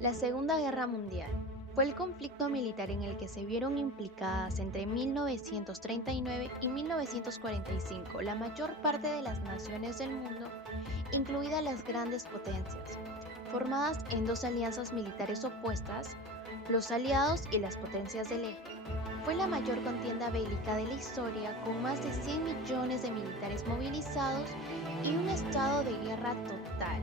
La Segunda Guerra Mundial fue el conflicto militar en el que se vieron implicadas entre 1939 y 1945 la mayor parte de las naciones del mundo, incluidas las grandes potencias, formadas en dos alianzas militares opuestas, los aliados y las potencias del eje. Fue la mayor contienda bélica de la historia, con más de 100 millones de militares movilizados y un estado de guerra total.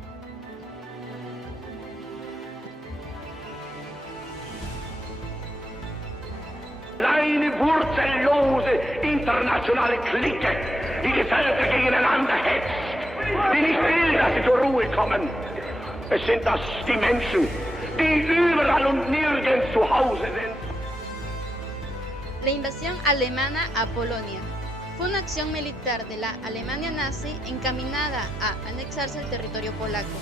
Eine wurzellose internationale Clique, die die Völker gegeneinander hetzt, die nicht will, dass sie zur Ruhe kommen. Es sind das die Menschen, die überall und nirgends zu Hause sind. La invasión alemana a Polonia fue una acción militar de la Alemania nazi encaminada a anexarse el territorio polaco.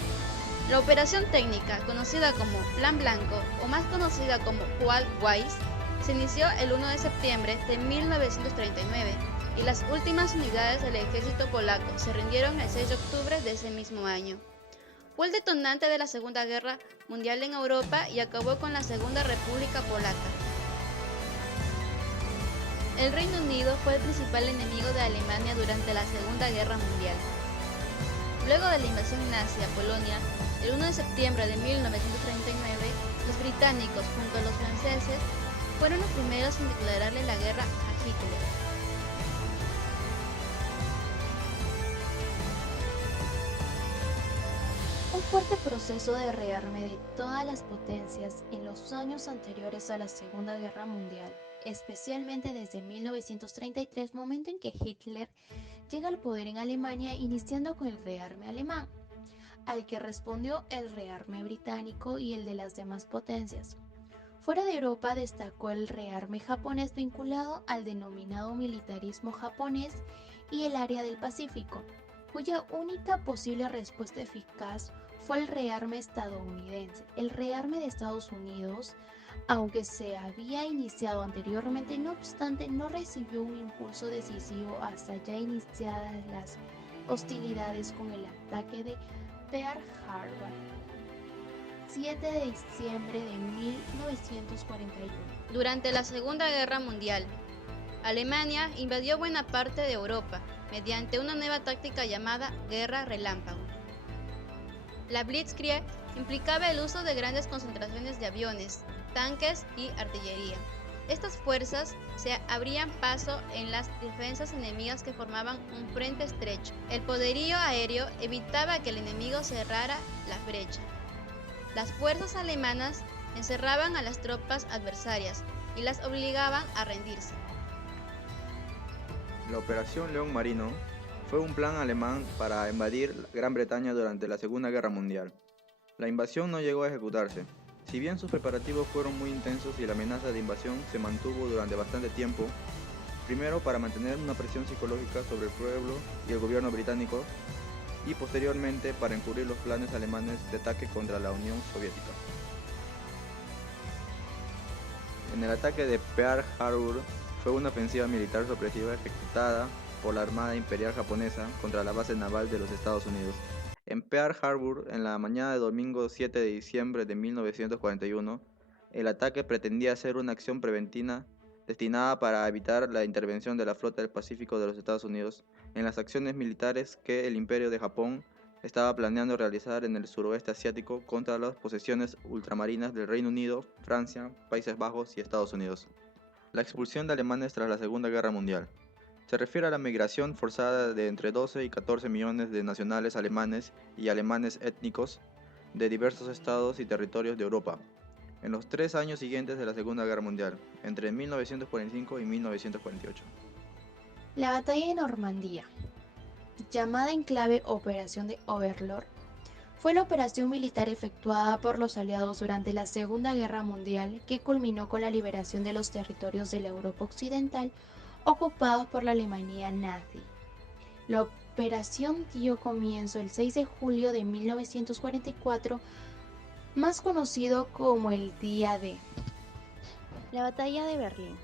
La operación técnica, conocida como Plan Blanco o más conocida como Fall Weiss, se inició el 1 de septiembre de 1939 y las últimas unidades del ejército polaco se rindieron el 6 de octubre de ese mismo año. Fue el detonante de la Segunda Guerra Mundial en Europa y acabó con la Segunda República Polaca. El Reino Unido fue el principal enemigo de Alemania durante la Segunda Guerra Mundial. Luego de la invasión nazi a Polonia, el 1 de septiembre de 1939, los británicos junto a los franceses fueron los primeros en declararle la guerra a Hitler. Un fuerte proceso de rearme de todas las potencias en los años anteriores a la Segunda Guerra Mundial, especialmente desde 1933, momento en que Hitler llega al poder en Alemania, iniciando con el rearme alemán, al que respondió el rearme británico y el de las demás potencias. Fuera de Europa destacó el rearme japonés vinculado al denominado militarismo japonés y el área del Pacífico, cuya única posible respuesta eficaz fue el rearme estadounidense. El rearme de Estados Unidos, aunque se había iniciado anteriormente, no obstante, no recibió un impulso decisivo hasta ya iniciadas las hostilidades con el ataque de Pearl Harbor, 7 de diciembre de 1941. Durante la Segunda Guerra Mundial, Alemania invadió buena parte de Europa mediante una nueva táctica llamada Guerra Relámpago. La Blitzkrieg implicaba el uso de grandes concentraciones de aviones, tanques y artillería. Estas fuerzas se abrían paso en las defensas enemigas que formaban un frente estrecho. El poderío aéreo evitaba que el enemigo cerrara la brecha. Las fuerzas alemanas encerraban a las tropas adversarias y las obligaban a rendirse. La Operación León Marino fue un plan alemán para invadir Gran Bretaña durante la Segunda Guerra Mundial. La invasión no llegó a ejecutarse. Si bien sus preparativos fueron muy intensos y la amenaza de invasión se mantuvo durante bastante tiempo, primero para mantener una presión psicológica sobre el pueblo y el gobierno británico, y posteriormente para encubrir los planes alemanes de ataque contra la Unión Soviética. En el ataque de Pearl Harbor fue una ofensiva militar sorpresiva ejecutada por la Armada Imperial Japonesa contra la base naval de los Estados Unidos. En Pearl Harbor, en la mañana de domingo 7 de diciembre de 1941, el ataque pretendía ser una acción preventiva destinada para evitar la intervención de la Flota del Pacífico de los Estados Unidos en las acciones militares que el Imperio de Japón estaba planeando realizar en el suroeste asiático contra las posesiones ultramarinas del Reino Unido, Francia, Países Bajos y Estados Unidos. La expulsión de alemanes tras la Segunda Guerra Mundial. Se refiere a la migración forzada de entre 12 y 14 millones de nacionales alemanes y alemanes étnicos de diversos estados y territorios de Europa en los 3 años siguientes de la Segunda Guerra Mundial, entre 1945 y 1948. La batalla de Normandía, llamada en clave Operación de Overlord, fue la operación militar efectuada por los aliados durante la Segunda Guerra Mundial que culminó con la liberación de los territorios de la Europa Occidental ocupados por la Alemania nazi. La operación dio comienzo el 6 de julio de 1944, más conocido como el Día D. La Batalla de Berlín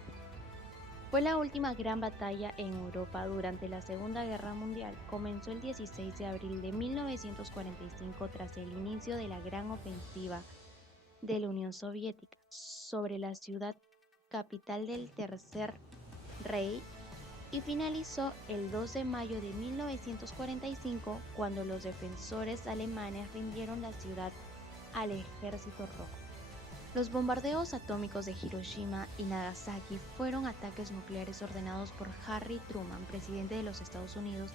fue la última gran batalla en Europa durante la Segunda Guerra Mundial. Comenzó el 16 de abril de 1945 tras el inicio de la Gran Ofensiva de la Unión Soviética sobre la ciudad capital del Tercer Reich y finalizó el 2 de mayo de 1945 cuando los defensores alemanes rindieron la ciudad al Ejército Rojo. Los bombardeos atómicos de Hiroshima y Nagasaki fueron ataques nucleares ordenados por Harry Truman, presidente de los Estados Unidos,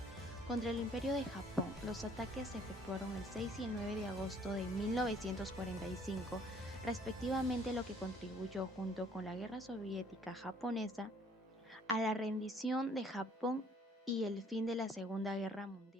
contra el Imperio de Japón. Los ataques se efectuaron el 6 y el 9 de agosto de 1945, respectivamente, lo que contribuyó, junto con la Guerra Soviética-Japonesa, a la rendición de Japón y el fin de la Segunda Guerra Mundial.